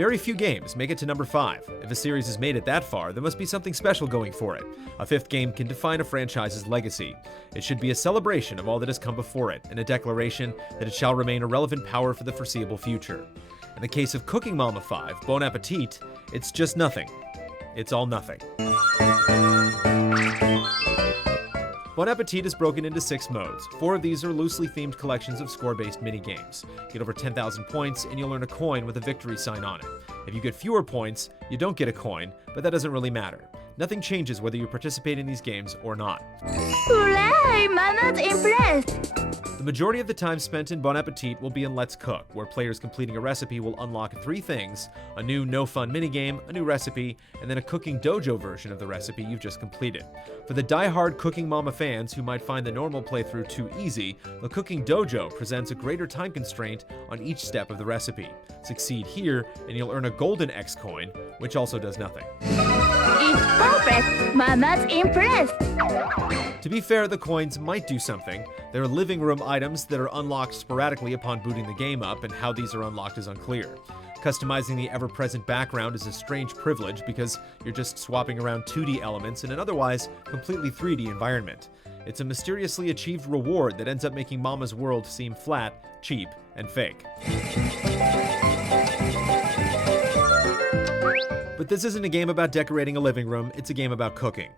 Very few games make it to number 5. If a series has made it that far, there must be something special going for it. A 5th game can define a franchise's legacy. It should be a celebration of all that has come before it, and a declaration that it shall remain a relevant power for the foreseeable future. In the case of Cooking Mama 5, Bon Appetit, it's just nothing. It's all nothing. Bon Appetit is broken into 6 modes. 4 of these are loosely themed collections of score-based minigames. Get over 10,000 points and you'll earn a coin with a victory sign on it. If you get fewer points, you don't get a coin, but that doesn't really matter. Nothing changes whether you participate in these games or not. Hooray! Mama's impressed! The majority of the time spent in Bon Appetit will be in Let's Cook, where players completing a recipe will unlock 3 things: a new no-fun minigame, a new recipe, and then a cooking dojo version of the recipe you've just completed. For the die-hard Cooking Mama fans who might find the normal playthrough too easy, the Cooking Dojo presents a greater time constraint on each step of the recipe. Succeed here, and you'll earn a golden X coin, which also does nothing. It's perfect! Mama's impressed! To be fair, the coins might do something. There are living room items that are unlocked sporadically upon booting the game up, and how these are unlocked is unclear. Customizing the ever-present background is a strange privilege because you're just swapping around 2D elements in an otherwise completely 3D environment. It's a mysteriously achieved reward that ends up making Mama's world seem flat, cheap, and fake. But this isn't a game about decorating a living room, it's a game about cooking.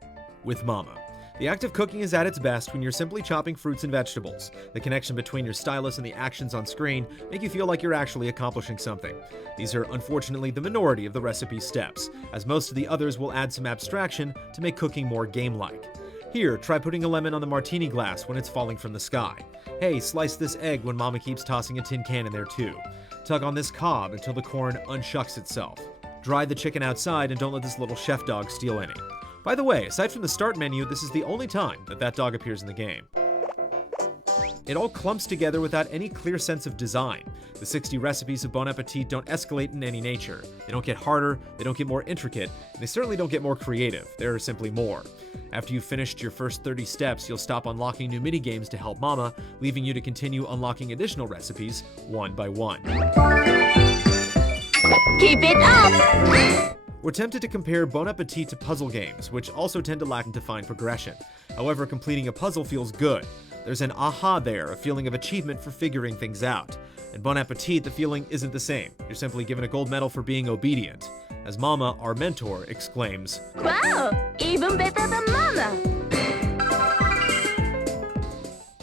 With Mama. The act of cooking is at its best when you're simply chopping fruits and vegetables. The connection between your stylus and the actions on screen make you feel like you're actually accomplishing something. These are unfortunately the minority of the recipe steps, as most of the others will add some abstraction to make cooking more game-like. Here, try putting a lemon on the martini glass when it's falling from the sky. Hey, slice this egg when Mama keeps tossing a tin can in there too. Tug on this cob until the corn unshucks itself. Dry the chicken outside and don't let this little chef dog steal any. By the way, aside from the start menu, this is the only time that dog appears in the game. It all clumps together without any clear sense of design. The 60 recipes of Bon Appetit don't escalate in any nature. They don't get harder, they don't get more intricate, and they certainly don't get more creative. There are simply more. After you've finished your first 30 steps, you'll stop unlocking new minigames to help Mama, leaving you to continue unlocking additional recipes one by one. Keep it up! We're tempted to compare Bon Appetit to puzzle games, which also tend to lack defined progression. However, completing a puzzle feels good. There's an aha there, a feeling of achievement for figuring things out. In Bon Appetit, the feeling isn't the same. You're simply given a gold medal for being obedient. As Mama, our mentor, exclaims, Wow! Even better than Mama!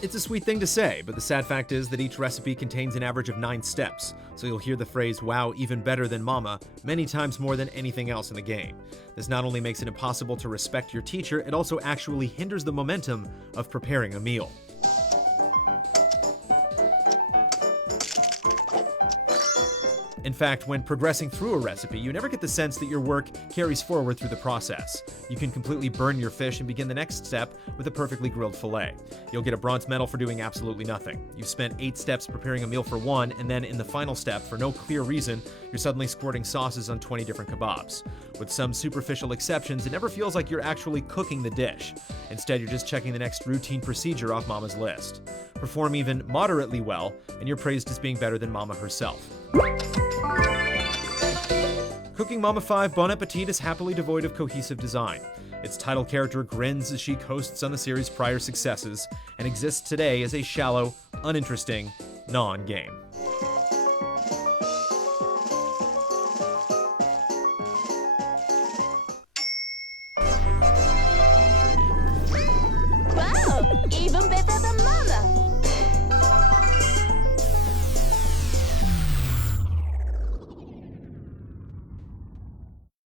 It's a sweet thing to say, but the sad fact is that each recipe contains an average of 9 steps, so you'll hear the phrase, wow, even better than Mama, many times more than anything else in the game. This not only makes it impossible to respect your teacher, it also actually hinders the momentum of preparing a meal. In fact, when progressing through a recipe, you never get the sense that your work carries forward through the process. You can completely burn your fish and begin the next step with a perfectly grilled fillet. You'll get a bronze medal for doing absolutely nothing. You've spent 8 steps preparing a meal for one, and then in the final step, for no clear reason, you're suddenly squirting sauces on 20 different kebabs. With some superficial exceptions, it never feels like you're actually cooking the dish. Instead, you're just checking the next routine procedure off Mama's list. Perform even moderately well, and you're praised as being better than Mama herself. Cooking Mama 5 Bon Appetit is happily devoid of cohesive design. Its title character grins as she coasts on the series' prior successes, and exists today as a shallow, uninteresting, non-game.